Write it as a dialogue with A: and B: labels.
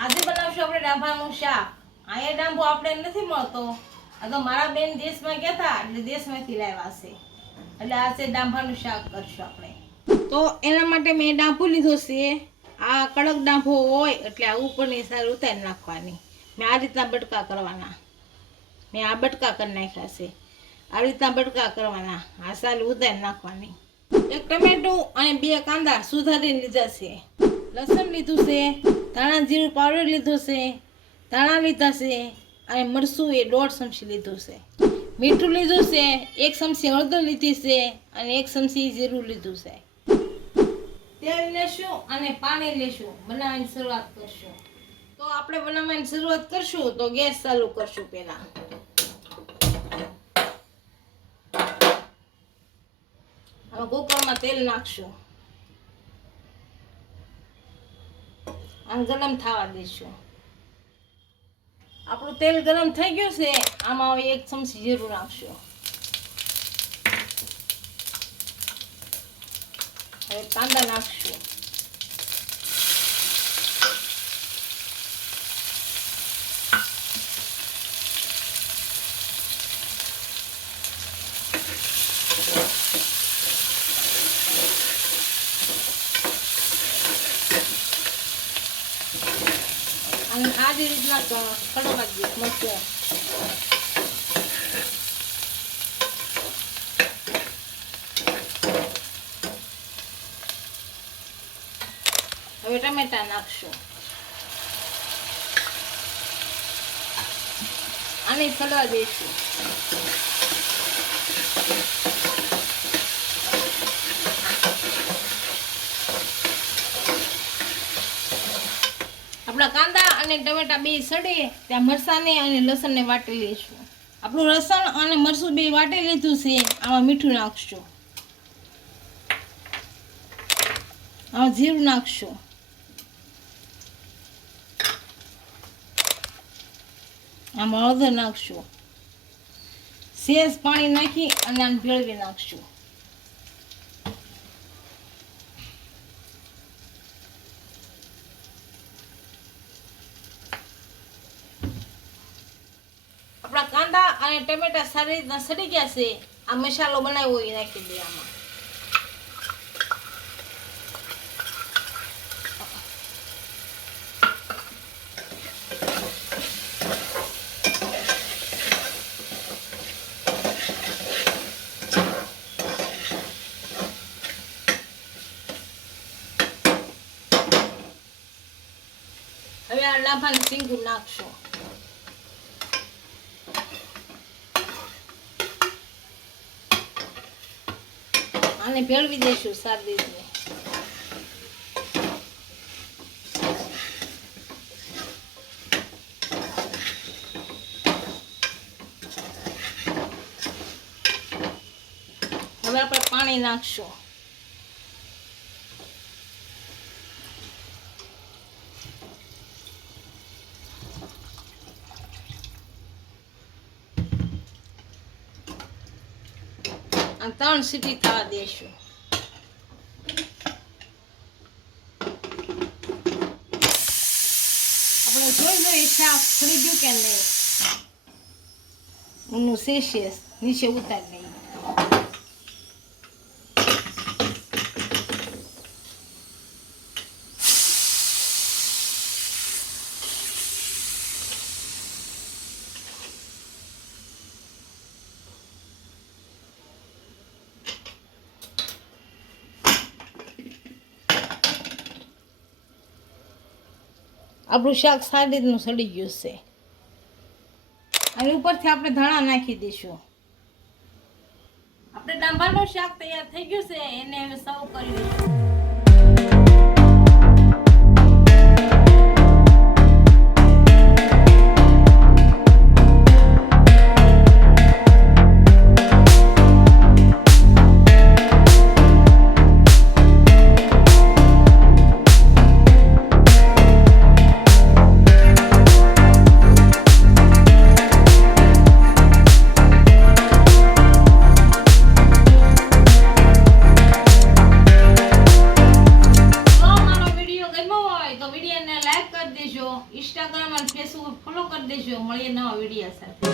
A: આજે બનાવશું આપણે ડાંભાનું શાક. અહીંયા ડાંભો આપણે નથી મળતો. આ તો મારા બેન દેશમાં ગયા હતા એટલે દેશમાંથી લાવ્યા છે. એટલે આજે ડાંભાનું શાક કરશું આપણે. તો એના માટે મેં ડાંભો લીધો છે. આ કડક ડાંભો હોય એટલે આ ઉપરની સારી ઉતારી નાખવાની. મેં આ રીતના બટકા કરવાના. મેં આ બટકા કરી નાખ્યા છે. આ રીતના બટકા કરવાના. આ સાલ ઉતારી નાખવાની. એક ટમેટું અને બે કાંદા સુધારીને લીધા છે. લસણ લીધું છે, ધાણા જીરું પાવડર લીધું છે, ધાણા લીધા છે અને મરસું એ દોઢ ચમચી લીધું છે. મીઠું લીધું છે, એક ચમચી હળદર લીધી છે અને એક ચમચી જીરું લીધું છે. તેલ લેશું અને પાણી લેશું, બનાવવાની શરૂઆત કરશું. તો આપણે બનાવવાની શરૂઆત કરશું, તો ગેસ ચાલુ કરશું પહેલા. હવે કુકરમાં તેલ નાખશું. આમ ગરમ થવા દઈશું. આપણું તેલ ગરમ થઈ ગયું છે, આમાં હવે એક ચમચી જીરું નાખશું હવે કાંદા નાખશું. રીતના કડવા દઈશ મસ્ત હવે ટમેટા નાખશું. આને સડવા દઈશું આપણા કાંદા અને ટમેટા બે સડે, ત્યાં મરસાને અને લસણને વાટી લઈશું. આપણું લસણ અને મરસું બે વાટી લીધું છે, આમાં મીઠું નાખશું. આમાં જીરું નાખશું. આમાં હળદર નાખશું. શેષ પાણી નાખી અને આમ ભેળવી નાખશું. આપણા કાંદા અને ટમેટા સારી રીતના સડી ગયા છે. આ મસાલો બનાવ્યો એ નાખી દઈએ આમાં. હવે આ લાભાનું સીંગું નાખશું. આને ભેળવી દઈશું સારી રીતે. હવે આપણે પાણી નાખશું. ત્રણ સીટી થવા દઈશું આપણે જોઈ જોઈ શાક ફરી ગયું કે નહીં? ઊનું સેશિયસ નીચે ઉતારી લઈએ આપણું શાક સારી રીતનું સડી ગયું છે. અને ઉપરથી આપણે ધાણા નાખી દઈશું. આપણે ડાંભાનું શાક તૈયાર થઈ ગયું છે, એને સર્વ કરી દઈશું. કરી દેજો મળીએ નવા વિડીયો સાથે